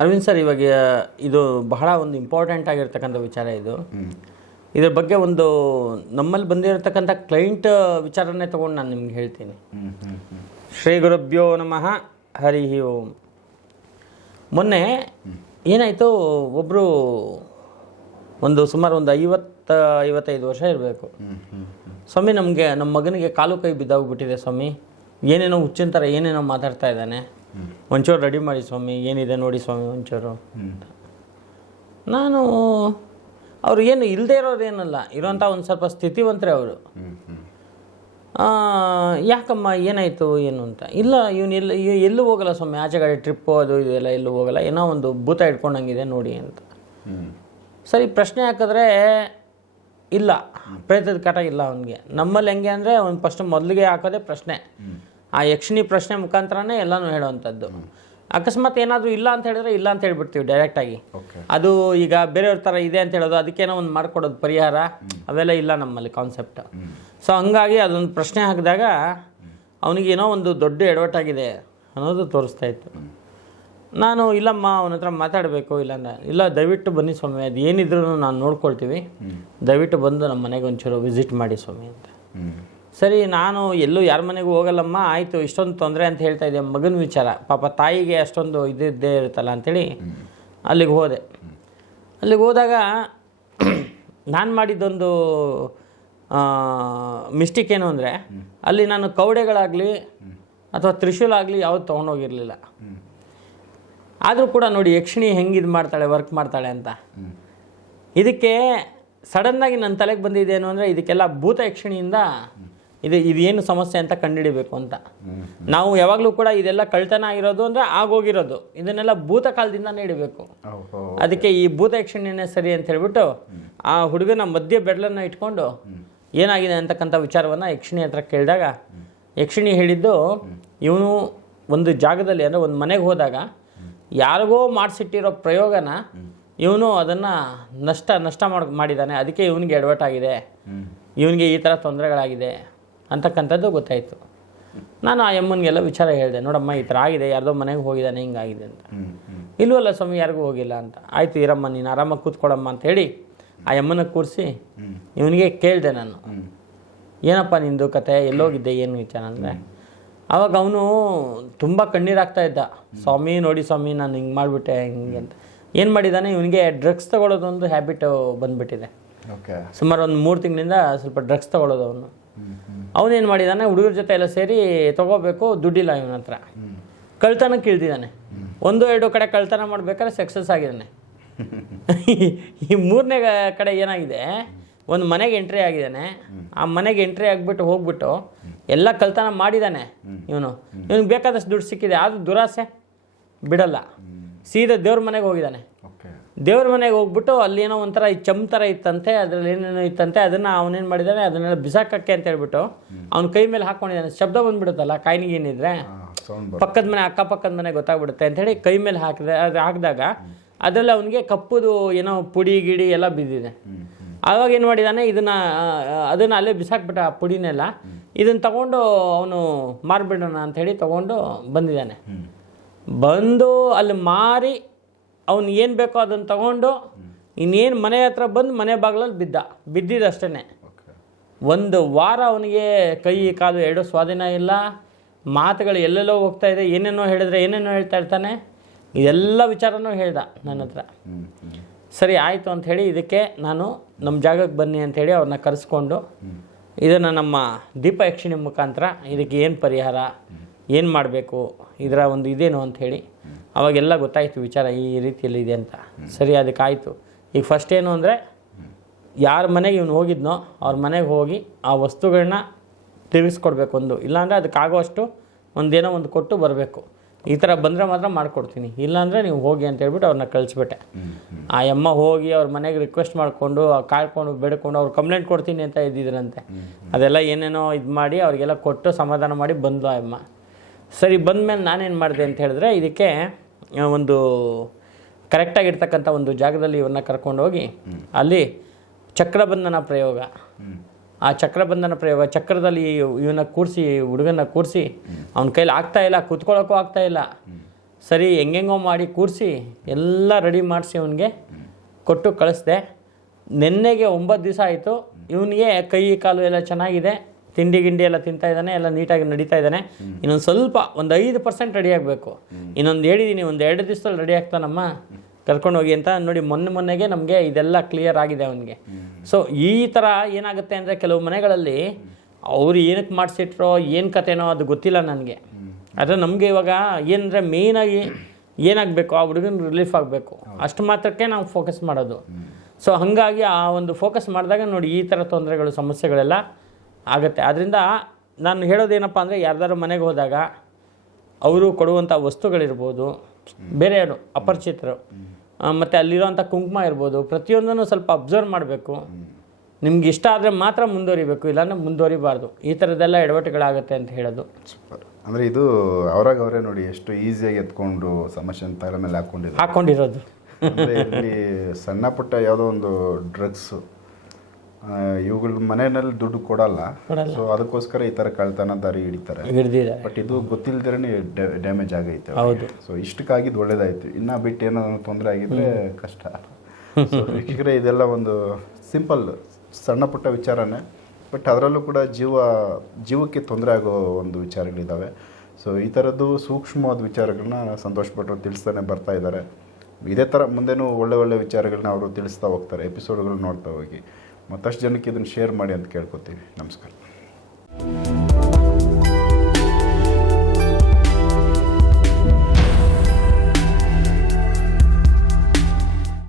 Arvind sir ಇವಾಗ ಇದು ಬಹಳ ಒಂದು ಇಂಪಾರ್ಟೆಂಟ್ ಆಗಿರ್ತಕ್ಕಂಥ ವಿಚಾರ ಇದು. ಇದ್ರ ಬಗ್ಗೆ ಒಂದು ನಮ್ಮಲ್ಲಿ ಬಂದಿರತಕ್ಕಂಥ ಕ್ಲೈಂಟ್ ವಿಚಾರನೇ ತಗೊಂಡು ನಾನು ನಿಮ್ಗೆ ಹೇಳ್ತೀನಿ. ಶ್ರೀ ಗುರುಭ್ಯೋ ನಮಃ ಹರಿ ಓಂ. ಮೊನ್ನೆ ಏನಾಯಿತು ಒಬ್ಬರು ಒಂದು ಸುಮಾರು ಒಂದು ಐವತ್ತ ಐವತ್ತೈದು ವರ್ಷ ಇರಬೇಕು. ಸ್ವಾಮಿ ನಮಗೆ ನಮ್ಮ ಮಗನಿಗೆ ಕಾಲು ಕೈ ಬಿದ್ದಾಗ್ಬಿಟ್ಟಿದೆ ಸ್ವಾಮಿ. ಏನೇನೋ ಹುಚ್ಚಿನ ಥರ ಏನೇನೋ ಮಾತಾಡ್ತಾ ಇದ್ದಾನೆ. ಒಂಚೂರು ರೆಡಿ ಮಾಡಿ ಸ್ವಾಮಿ ಏನಿದೆ ನೋಡಿ ಸ್ವಾಮಿ ಒಂಚೂರು. ನಾನು ಅವ್ರು ಏನು ಇಲ್ಲದೆ ಇರೋರು ಏನಲ್ಲ ಇರೋಂಥ ಒಂದು ಸ್ವಲ್ಪ ಸ್ಥಿತಿವಂತರೇ ಅವರು. ಯಾಕಮ್ಮ ಏನಾಯಿತು ಏನು ಅಂತ. ಇಲ್ಲ ಇವನು ಎಲ್ಲ ಎಲ್ಲೂ ಹೋಗಲ್ಲ ಸ್ವಾಮಿ ಆಚೆ ಕಡೆ ಟ್ರಿಪ್ಪು ಅದು ಇದೆಲ್ಲ ಎಲ್ಲೂ ಹೋಗಲ್ಲ ಏನೋ ಒಂದು ಭೂತ ಇಟ್ಕೊಂಡಂಗಿದೆ ನೋಡಿ ಅಂತ. ಸರಿ ಪ್ರಶ್ನೆ ಹಾಕಿದ್ರೆ ಇಲ್ಲ ಪ್ರೇತದ ಕಟ ಇಲ್ಲ ಅವನಿಗೆ. ನಮ್ಮಲ್ಲಿ ಹೆಂಗೆ ಅಂದರೆ ಅವ್ನು ಫಸ್ಟ್ ಮೊದಲಿಗೆ ಹಾಕೋದೇ ಪ್ರಶ್ನೆ. ಆ ಯಕ್ಷಿಣಿ ಪ್ರಶ್ನೆ ಮುಖಾಂತರನೇ ಎಲ್ಲನೂ ಹೇಳುವಂಥದ್ದು. ಅಕಸ್ಮಾತ್ ಏನಾದರೂ ಇಲ್ಲ ಅಂತ ಹೇಳಿದ್ರೆ ಇಲ್ಲ ಅಂತ ಹೇಳಿಬಿಡ್ತೀವಿ ಡೈರೆಕ್ಟಾಗಿ ಅದು ಈಗ ಬೇರೆಯವ್ರ ಥರ ಇದೆ ಅಂತ ಹೇಳೋದು ಅದಕ್ಕೇನೋ ಒಂದು ಮಾಡ್ಕೊಡೋದು ಪರಿಹಾರ. ಅವೆಲ್ಲ ಇಲ್ಲ ನಮ್ಮಲ್ಲಿ ಕಾನ್ಸೆಪ್ಟ್ ಸೊ ಹಂಗಾಗಿ ಅದೊಂದು ಪ್ರಶ್ನೆ ಹಾಕಿದಾಗ ಅವನಿಗೆ ಏನೋ ಒಂದು ದೊಡ್ಡ ಎಡವಟ್ಟಾಗಿದೆ ಅನ್ನೋದು ತೋರಿಸ್ತಾ ಇತ್ತು. ನಾನು ಇಲ್ಲಮ್ಮ ಅವನ ಹತ್ರ ಮಾತಾಡಬೇಕು ಇಲ್ಲ ಇಲ್ಲ ದಯವಿಟ್ಟು ಬನ್ನಿ ಸ್ವಾಮಿ ಅದು ಏನಿದ್ರು ನಾನು ನೋಡ್ಕೊಳ್ತೀವಿ. ದಯವಿಟ್ಟು ಬಂದು ನಮ್ಮ ಮನೆಗೆ ಒಂಚೂರು ವಿಸಿಟ್ ಮಾಡಿ ಸ್ವಾಮಿ ಅಂತ. ಸರಿ, ನಾನು ಎಲ್ಲೂ ಯಾರ ಮನೆಗೂ ಹೋಗಲ್ಲಮ್ಮ, ಆಯಿತು, ಇಷ್ಟೊಂದು ತೊಂದರೆ ಅಂತ ಹೇಳ್ತಾ ಇದ್ದೆ. ಮಗನ ವಿಚಾರ. ಪಾಪ ತಾಯಿಗೆ ಅಷ್ಟೊಂದು ಇದ್ದೇ ಇರುತ್ತಲ್ಲ ಅಂಥೇಳಿ ಅಲ್ಲಿಗೆ ಹೋದೆ. ಅಲ್ಲಿಗೆ ಹೋದಾಗ ನಾನು ಮಾಡಿದ್ದೊಂದು ಮಿಸ್ಟೇಕ್ ಏನು ಅಂದರೆ, ಅಲ್ಲಿ ನಾನು ಕೌಡೆಗಳಾಗಲಿ ಅಥವಾ ತ್ರಿಶೂಲ್ ಆಗಲಿ ಯಾವುದು ತೊಗೊಂಡೋಗಿರಲಿಲ್ಲ. ಆದರೂ ಕೂಡ ನೋಡಿ, ಯಕ್ಷಿಣಿ ಹೆಂಗೆ ಇದು ಮಾಡ್ತಾಳೆ ವರ್ಕ್ ಮಾಡ್ತಾಳೆ ಅಂತ. ಇದಕ್ಕೆ ಸಡನ್ನಾಗಿ ನನ್ನ ತಲೆಗೆ ಬಂದಿದ್ದೇನು ಅಂದರೆ, ಇದಕ್ಕೆಲ್ಲ ಭೂತ ಯಕ್ಷಿಣಿಯಿಂದ ಇದು ಇದೇನು ಸಮಸ್ಯೆ ಅಂತ ಕಂಡುಹಿಡಿಬೇಕು ಅಂತ. ನಾವು ಯಾವಾಗಲೂ ಕೂಡ ಇದೆಲ್ಲ ಕಳ್ತನ ಆಗಿರೋದು ಅಂದರೆ ಆಗೋಗಿರೋದು. ಇದನ್ನೆಲ್ಲ ಭೂತ ನೀಡಬೇಕು. ಅದಕ್ಕೆ ಈ ಭೂತ ಯಕ್ಷಣೆಯೇ ಸರಿ ಅಂತ ಹೇಳ್ಬಿಟ್ಟು ಆ ಹುಡುಗನ ಮಧ್ಯೆ ಬೆಡ್ಲನ್ನು ಇಟ್ಕೊಂಡು ಏನಾಗಿದೆ ಅಂತಕ್ಕಂಥ ವಿಚಾರವನ್ನು ಯಕ್ಷಿಣಿ ಹತ್ರ ಕೇಳಿದಾಗ ಯಕ್ಷಿಣಿ ಹೇಳಿದ್ದು ಇವನು ಒಂದು ಜಾಗದಲ್ಲಿ ಅಂದರೆ ಒಂದು ಮನೆಗೆ ಹೋದಾಗ ಯಾರಿಗೋ ಮಾಡಿಸಿಟ್ಟಿರೋ ಪ್ರಯೋಗನ ಇವನು ಅದನ್ನು ನಷ್ಟ ನಷ್ಟ ಮಾಡಿ ಮಾಡಿದ್ದಾನೆ ಅದಕ್ಕೆ ಇವನಿಗೆ ಎಡವಟ್ಟಾಗಿದೆ ಇವನಿಗೆ ಈ ಥರ ತೊಂದರೆಗಳಾಗಿದೆ. ಅಂತಕ್ಕಂಥದ್ದು ಗೊತ್ತಾಯಿತು. ನಾನು ಆ ಎಮ್ಮನಿಗೆಲ್ಲ ವಿಚಾರ ಹೇಳಿದೆ ನೋಡಮ್ಮ ಈ ಥರ ಆಗಿದೆ ಯಾರ್ದೋ ಮನೆಗೆ ಹೋಗಿದ್ದಾನೆ ಹಿಂಗಾಗಿದೆ ಅಂತ. ಇಲ್ವಲ್ಲ ಸ್ವಾಮಿ ಯಾರಿಗೂ ಹೋಗಿಲ್ಲ ಅಂತ. ಆಯಿತು ಇರಮ್ಮ ನೀನು ಆರಾಮಾಗಿ ಕೂತ್ಕೊಳಮ್ಮ ಅಂತ ಹೇಳಿ ಆ ಅಮ್ಮನ ಕೂರಿಸಿ ಇವನಿಗೆ ಕೇಳಿದೆ ನಾನು. ಏನಪ್ಪ ನಿಂದು ಕತೆ ಎಲ್ಲೋಗಿದ್ದೆ ಏನು ವಿಚಾರ ಅಂದರೆ? ಆವಾಗ ಅವನು ತುಂಬ ಕಣ್ಣೀರಾಗ್ತಾ ಇದ್ದ. ಸ್ವಾಮಿ ನೋಡಿ ಸ್ವಾಮಿ ನಾನು ಹಿಂಗೆ ಮಾಡಿಬಿಟ್ಟೆ ಹಿಂಗೆ ಅಂತ. ಏನು ಮಾಡಿದ್ದಾನೆ ಇವನಿಗೆ ಡ್ರಗ್ಸ್ ತಗೊಳ್ಳೋದೊಂದು ಹ್ಯಾಬಿಟ್ ಬಂದುಬಿಟ್ಟಿದೆ. ಸುಮಾರು ಒಂದು ಮೂರು ತಿಂಗಳಿಂದ ಸ್ವಲ್ಪ ಡ್ರಗ್ಸ್ ತಗೊಳ್ಳೋದು ಅವನು. ಅವನೇನು ಮಾಡಿದ್ದಾನೆ ಹುಡುಗರ ಜೊತೆ ಎಲ್ಲ ಸೇರಿ ತಗೋಬೇಕು, ದುಡ್ಡಿಲ್ಲ ಇವನ ಹತ್ರ. ಕಳ್ತನಕ್ಕೆ ಇಳ್ದಿದ್ದಾನೆ. ಒಂದು ಎರಡು ಕಡೆ ಕಳ್ತನ ಮಾಡಬೇಕಾದ್ರೆ ಸಕ್ಸಸ್ ಆಗಿದ್ದಾನೆ. ಈ ಮೂರನೇ ಕಡೆ ಏನಾಗಿದೆ, ಒಂದು ಮನೆಗೆ ಎಂಟ್ರಿ ಆಗಿದ್ದಾನೆ. ಆ ಮನೆಗೆ ಎಂಟ್ರಿ ಆಗಿಬಿಟ್ಟು ಹೋಗ್ಬಿಟ್ಟು ಎಲ್ಲ ಕಳ್ತನ ಮಾಡಿದ್ದಾನೆ ಇವನು. ಇವನಿಗೆ ಬೇಕಾದಷ್ಟು ದುಡ್ಡು ಸಿಕ್ಕಿದೆ, ಆದರೂ ದುರಾಸೆ ಬಿಡಲ್ಲ. ಸೀದಾ ದೇವ್ರ ಮನೆಗೆ ಹೋಗಿದ್ದಾನೆ. ದೇವ್ರ ಮನೆಗೆ ಹೋಗ್ಬಿಟ್ಟು ಅಲ್ಲಿ ಏನೋ ಒಂಥರ ಈ ಚಮ್ ಥರ ಇತ್ತಂತೆ ಅದ್ರಲ್ಲಿ ಏನೇನೋ ಇತ್ತಂತೆ ಅದನ್ನು ಅವನೇನು ಮಾಡಿದ್ದಾನೆ ಅದನ್ನೆಲ್ಲ ಬಿಸಾಕಕ್ಕೆ ಅಂತ ಹೇಳ್ಬಿಟ್ಟು ಅವ್ನ ಕೈ ಮೇಲೆ ಹಾಕ್ಕೊಂಡಿದ್ದಾನೆ ಶಬ್ದ ಬಂದ್ಬಿಡುತ್ತಲ್ಲ ಕಾಯಿನಿಗೆ ಏನಿದ್ರೆ? ಪಕ್ಕದ ಮನೆ ಅಕ್ಕಪಕ್ಕದ ಮನೆ ಗೊತ್ತಾಗ್ಬಿಡುತ್ತೆ ಅಂಥೇಳಿ ಕೈ ಮೇಲೆ ಹಾಕಿದೆ. ಅದು ಹಾಕಿದಾಗ ಅದರಲ್ಲಿ ಅವನಿಗೆ ಕಪ್ಪುದು ಏನೋ ಪುಡಿ ಗಿಡಿ ಎಲ್ಲ ಬಿದ್ದಿದೆ. ಆವಾಗ ಏನು ಮಾಡಿದ್ದಾನೆ ಇದನ್ನು ಅದನ್ನು ಅಲ್ಲೇ ಬಿಸಾಕ್ಬಿಟ್ಟ ಆ ಪುಡಿನೆಲ್ಲ ಇದನ್ನು ತಗೊಂಡು ಅವನು ಮಾರಿಬಿಡೋಣ ಅಂಥೇಳಿ ತಗೊಂಡು ಬಂದಿದ್ದಾನೆ. ಬಂದು ಅಲ್ಲಿ ಮಾರಿ ಅವ್ನು ಏನು ಬೇಕೋ ಅದನ್ನು ತಗೊಂಡು ಇನ್ನೇನು ಮನೆ ಹತ್ರ ಬಂದು ಮನೆ ಬಾಗಿಲಲ್ಲಿ ಬಿದ್ದ. ಬಿದ್ದಿದ್ದಷ್ಟೇ ಒಂದು ವಾರ ಅವನಿಗೆ ಕೈ ಕಾಲು ಎರಡು ಸ್ವಾಧೀನ ಇಲ್ಲ. ಮಾತುಗಳು ಎಲ್ಲೆಲ್ಲೋ ಹೋಗ್ತಾ ಇದೆ. ಏನೇನೋ ಹೇಳಿದ್ರೆ ಏನೇನೋ ಹೇಳ್ತಾ ಇರ್ತಾನೆ. ಇದೆಲ್ಲ ವಿಚಾರನೂ ಹೇಳ್ದ ನನ್ನ ಹತ್ರ. ಸರಿ ಆಯಿತು ಅಂಥೇಳಿ ಇದಕ್ಕೆ ನಾನು ನಮ್ಮ ಜಾಗಕ್ಕೆ ಬನ್ನಿ ಅಂಥೇಳಿ ಅವ್ರನ್ನ ಕರೆಸ್ಕೊಂಡು ಇದನ್ನು ನಮ್ಮ ದೀಪ ಯಕ್ಷಿಣಿ ಮುಖಾಂತರ ಇದಕ್ಕೆ ಏನು ಪರಿಹಾರ ಏನು ಮಾಡಬೇಕು ಇದರ ಒಂದು ಇದೇನು ಅಂಥೇಳಿ ಅವಾಗೆಲ್ಲ ಗೊತ್ತಾಯಿತು ವಿಚಾರ ಈ ರೀತಿಯಲ್ಲಿ ಇದೆ ಅಂತ. ಸರಿ ಅದಕ್ಕಾಯಿತು ಈಗ ಫಸ್ಟ್ ಏನು ಅಂದರೆ, ಯಾರ ಮನೆಗೆ ಇವನು ಹೋಗಿದ್ನೋ ಅವ್ರ ಮನೆಗೆ ಹೋಗಿ ಆ ವಸ್ತುಗಳನ್ನ ತಿಳಿಸ್ಕೊಡ್ಬೇಕು ಒಂದು. ಇಲ್ಲಾಂದರೆ ಅದಕ್ಕಾಗೋಷ್ಟು ಒಂದೇನೋ ಒಂದು ಕೊಟ್ಟು ಬರಬೇಕು. ಈ ಥರ ಬಂದರೆ ಮಾತ್ರ ಮಾಡಿಕೊಡ್ತೀನಿ. ಇಲ್ಲಾಂದರೆ ನೀವು ಹೋಗಿ ಅಂತ ಹೇಳ್ಬಿಟ್ಟು ಅವ್ರನ್ನ ಕಳಿಸ್ಬಿಟ್ಟೆ. ಆ ಅಮ್ಮ ಹೋಗಿ ಅವ್ರ ಮನೆಗೆ ರಿಕ್ವೆಸ್ಟ್ ಮಾಡಿಕೊಂಡು ಕಾಯ್ಕೊಂಡು, ಬೇಡ್ಕೊಂಡು ಅವ್ರು ಕಂಪ್ಲೇಂಟ್ ಕೊಡ್ತೀನಿ ಅಂತ ಇದ್ದಿದ್ರಂತೆ. ಅದೆಲ್ಲ ಏನೇನೋ ಇದು ಮಾಡಿ ಅವ್ರಿಗೆಲ್ಲ ಕೊಟ್ಟು ಸಮಾಧಾನ ಮಾಡಿ ಬಂದ್ಲು ಆ ಅಮ್ಮ. ಸರಿ ಬಂದ ಮೇಲೆ ನಾನೇನು ಮಾಡಿದೆ ಅಂತ ಹೇಳಿದ್ರೆ, ಇದಕ್ಕೆ ಒಂದು ಕರೆಕ್ಟಾಗಿರ್ತಕ್ಕಂಥ ಒಂದು ಜಾಗದಲ್ಲಿ ಇವ್ರನ್ನ ಕರ್ಕೊಂಡೋಗಿ ಅಲ್ಲಿ ಚಕ್ರಬಂಧನ ಪ್ರಯೋಗ. ಆ ಚಕ್ರಬಂಧನ ಪ್ರಯೋಗ, ಚಕ್ರದಲ್ಲಿ ಇವನ ಕೂರಿಸಿ ಹುಡುಗನ ಕೂರಿಸಿ, ಅವನ ಕೈಲಿ ಆಗ್ತಾ ಇಲ್ಲ ಕೂತ್ಕೊಳ್ಳೋಕ್ಕೂ ಆಗ್ತಾ ಇಲ್ಲ. ಸರಿ, ಹೆಂಗೆಂಗೋ ಮಾಡಿ ಕೂರಿಸಿ, ಎಲ್ಲ ರೆಡಿ ಮಾಡಿಸಿ ಅವನಿಗೆ ಕೊಟ್ಟು ಕಳಿಸ್ದೆ. ನಿನ್ನೆಗೆ ಒಂಬತ್ತು ದಿವಸ ಆಯಿತು, ಇವನಿಗೆ ಕೈ, ಕಾಲು ಎಲ್ಲ ಚೆನ್ನಾಗಿದೆ. ತಿಂಡಿ ಗಿಂಡಿ ಎಲ್ಲ ತಿಂತಾ ಇದ್ದಾನೆ, ಎಲ್ಲ ನೀಟಾಗಿ ನಡೀತಾ ಇದ್ದಾನೆ. ಇನ್ನೊಂದು ಸ್ವಲ್ಪ, ಒಂದು ಐದು ಪರ್ಸೆಂಟ್ ರೆಡಿ ಆಗಬೇಕು. ಇನ್ನೊಂದು ಹೇಳಿದ್ದೀನಿ ಒಂದು ಎರಡು ದಿವಸದಲ್ಲಿ ರೆಡಿ ಆಗ್ತಾನಮ್ಮ. ಕರ್ಕೊಂಡು ಹೋಗಿ ಅಂತ. ನೋಡಿ, ಮೊನ್ನೆ ಮೊನ್ನೆಗೆ ನಮಗೆ ಇದೆಲ್ಲ ಕ್ಲಿಯರ್ ಆಗಿದೆ ಅವನಿಗೆ. ಸೊ ಈ ಥರ ಏನಾಗುತ್ತೆ ಅಂದರೆ ಕೆಲವು ಮನೆಗಳಲ್ಲಿ ಅವ್ರು ಏನಕ್ಕೆ ಮಾಡಿಸಿಟ್ರೋ, ಏನು ಕತೆನೋ ಅದು ಗೊತ್ತಿಲ್ಲ ನನಗೆ. ಆದರೆ ನಮಗೆ ಇವಾಗ ಏನಂದರೆ ಮೇಯ್ನಾಗಿ ಏನಾಗಬೇಕು, ಆ ಹುಡುಗನ ರಿಲೀಫ್ ಆಗಬೇಕು. ಅಷ್ಟು ಮಾತ್ರಕ್ಕೆ ನಾವು ಫೋಕಸ್ ಮಾಡೋದು. ಸೊ ಹಾಗಾಗಿ ಆ ಒಂದು ಫೋಕಸ್ ಮಾಡಿದಾಗ ನೋಡಿ ಈ ಥರ ತೊಂದರೆಗಳು, ಸಮಸ್ಯೆಗಳೆಲ್ಲ ಆಗುತ್ತೆ. ಆದ್ದರಿಂದ ನಾನು ಹೇಳೋದೇನಪ್ಪ ಅಂದರೆ ಯಾರ್ದಾರು ಮನೆಗೆ ಹೋದಾಗ ಅವರು ಕೊಡುವಂಥ ವಸ್ತುಗಳಿರ್ಬೋದು ಬೇರೆ ಯಾರು ಅಪರಿಚಿತರು ಮತ್ತು ಅಲ್ಲಿರೋಂಥ ಕುಂಕುಮ ಇರ್ಬೋದು ಪ್ರತಿಯೊಂದನ್ನು ಸ್ವಲ್ಪ ಅಬ್ಸರ್ವ್ ಮಾಡಬೇಕು. ನಿಮ್ಗೆ ಇಷ್ಟ ಆದರೆ ಮಾತ್ರ ಮುಂದುವರಿಬೇಕು ಇಲ್ಲಾಂದರೆ ಮುಂದುವರಿಬಾರ್ದು. ಈ ಥರದ್ದೆಲ್ಲ ಎಡವಟ್ಟುಗಳಾಗುತ್ತೆ ಅಂತ ಹೇಳೋದು. ಸೂಪರ್. ಅಂದರೆ ಇದು ಅವ್ರಾಗ ಅವರೇ ನೋಡಿ ಎಷ್ಟು ಈಸಿಯಾಗಿ ಎತ್ಕೊಂಡು ಸಮಸ್ಯೆ ಅಂತ ಮೇಲೆ ಹಾಕೊಂಡಿದ್ದಾರೆ ಹಾಕೊಂಡಿರೋದು. ಇಲ್ಲಿ ಸಣ್ಣ ಪುಟ್ಟ ಯಾವುದೋ ಒಂದು ಡ್ರಗ್ಸ್. ಇವುಗಳ ಮನೆಯಲ್ಲಿ ದುಡ್ಡು ಕೊಡಲ್ಲ. ಸೊ ಅದಕ್ಕೋಸ್ಕರ ಈ ತರ ಕಳ್ತನ ದಾರಿ ಹಿಡಿತಾರೆ. ಹಿಡ್ದಿದ್ದಾರೆ. ಬಟ್ ಇದು ಗೊತ್ತಿಲ್ದಿರೇ ಡ್ಯಾಮೇಜ್ ಆಗೈತೆ ಹೌದು. ಸೊ ಇಷ್ಟಕ್ಕಾಗಿದ್ದು ಒಳ್ಳೇದಾಯ್ತು. ಇನ್ನ ಬಿಟ್ಟು ಏನೋ ತೊಂದರೆ ಆಗಿದ್ರೆ ಕಷ್ಟ. ವೀಕ್ಷಕರೇ ಇದೆಲ್ಲ ಒಂದು ಸಿಂಪಲ್ ಸಣ್ಣ ಪುಟ್ಟ ವಿಚಾರನೇ. ಬಟ್ ಅದರಲ್ಲೂ ಕೂಡ ಜೀವ ಜೀವಕ್ಕೆ ತೊಂದರೆ ಆಗೋ ಒಂದು ವಿಚಾರಗಳಿದ್ದಾವೆ ಸೊ ಈ ಥರದ್ದು ಸೂಕ್ಷ್ಮವಾದ ವಿಚಾರಗಳನ್ನ ಸಂತೋಷಪಟ್ಟು ಭಟ್ರು ತಿಳಿಸ್ತಾನೆ ಬರ್ತಾ ಇದ್ದಾರೆ. ಇದೇ ಥರ ಮುಂದೆನೂ ಒಳ್ಳೆ ಒಳ್ಳೆ ವಿಚಾರಗಳನ್ನ ಅವರು ತಿಳಿಸ್ತಾ ಹೋಗ್ತಾರೆ. ಎಪಿಸೋಡ್ಗಳು ನೋಡ್ತಾ ಹೋಗಿ. ಮತ್ತಷ್ಟು ಜನಕ್ಕೆ ಇದನ್ನು ಶೇರ್ ಮಾಡಿ ಅಂತ ಕೇಳ್ಕೊತೀವಿ ನಮಸ್ಕಾರ.